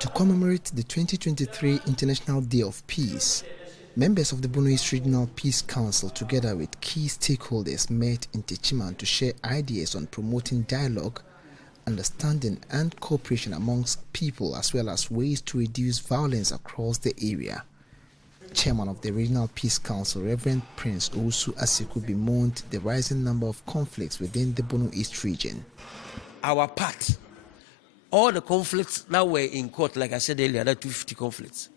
To commemorate the 2023 International Day of Peace, members of the Bono East Regional Peace Council, together with key stakeholders, met in Techiman to share ideas on promoting dialogue, understanding and cooperation amongst people, as well as ways to reduce violence across the area. Chairman of the Regional Peace Council, Reverend Prince Owusu Asiku, bemoaned the rising number of conflicts within the Bono East region. Our part, all the conflicts that were in court, like I said earlier, that 250 conflicts,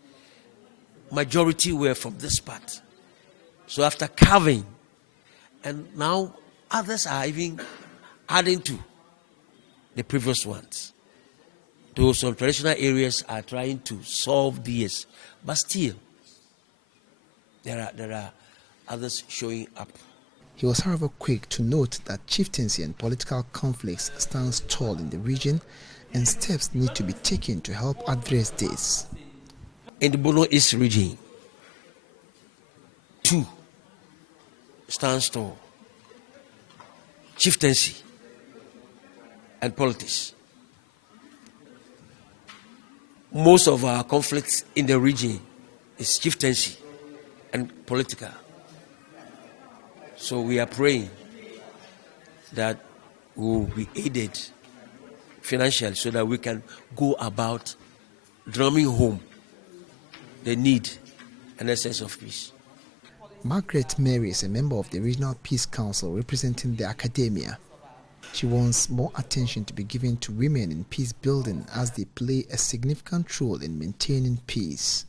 majority were from this part. So after carving, and now others are even adding to the previous ones. Though some traditional areas are trying to solve this, but still, there are others showing up. He was, however, quick to note that chieftaincy and political conflicts stand tall in the region, and steps need to be taken to help address this. In the Bono East Region, 2 stands tall: chieftaincy and politics. Most of our conflicts in the region is chieftaincy and political. So we are praying that we will be aided financially so that we can go about drumming home the need and essence of peace. Margaret Mary is a member of the Regional Peace Council representing the academia. She wants more attention to be given to women in peace building, as they play a significant role in maintaining peace.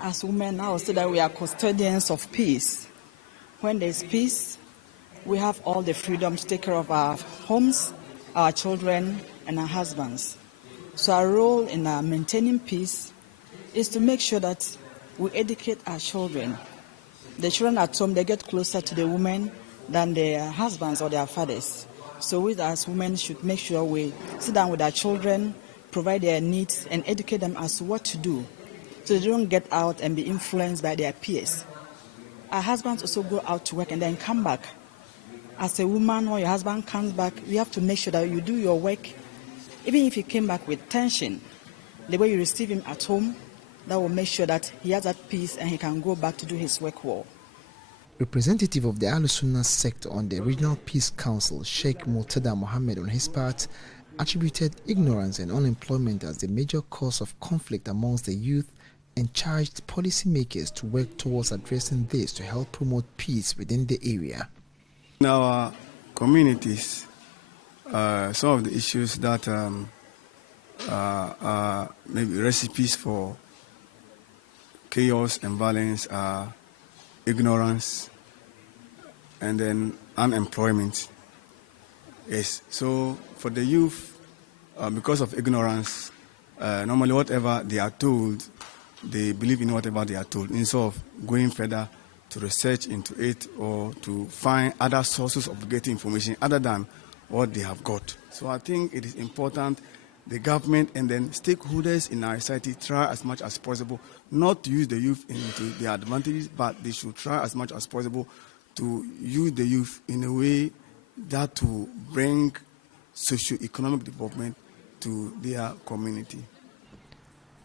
As women, I would say that we are custodians of peace. When there's peace, we have all the freedom to take care of our homes, our children, and our husbands. So our role in maintaining peace is to make sure that we educate our children. The children at home, they get closer to the women than their husbands or their fathers. So we as women should make sure we sit down with our children, provide their needs, and educate them as to what to do, so they don't get out and be influenced by their peers. Our husbands also go out to work and then come back. As a woman, when your husband comes back, you have to make sure that you do your work. Even if he came back with tension, the way you receive him at home, that will make sure that he has that peace and he can go back to do his work well. Representative of the Al-Sunnah sector on the Regional Peace Council, Sheikh Murtada Mohammed, on his part, attributed ignorance and unemployment as the major cause of conflict amongst the youth, and charged policymakers to work towards addressing this to help promote peace within the area. In our communities, some of the issues that are maybe recipes for chaos and violence are ignorance and then unemployment. Yes, so for the youth, because of ignorance, normally whatever they are told, they believe in whatever they are told, instead of going further to research into it or to find other sources of getting information other than what they have got. So I think it is important the government and then stakeholders in our society try as much as possible not to use the youth into their advantages, but they should try as much as possible to use the youth in a way that will bring socio-economic development to their community.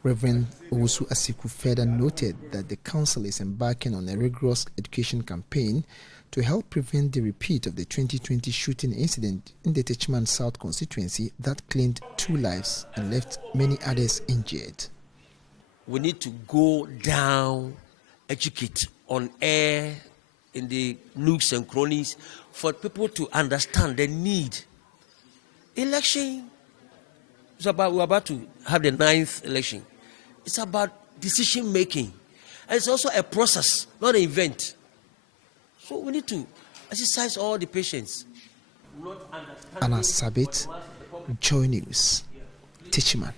Reverend Owusu Asiku further noted that the council is embarking on a rigorous education campaign to help prevent the repeat of the 2020 shooting incident in the Techiman South constituency that claimed 2 lives and left many others injured. We need to go down, educate on air, in the nooks and crannies, for people to understand the need. Election is about, we're about to have the 9th election. It's about decision making. And it's also a process, not an event. So we need to exercise all the patience. Anna Sabit, Joy News, Techiman.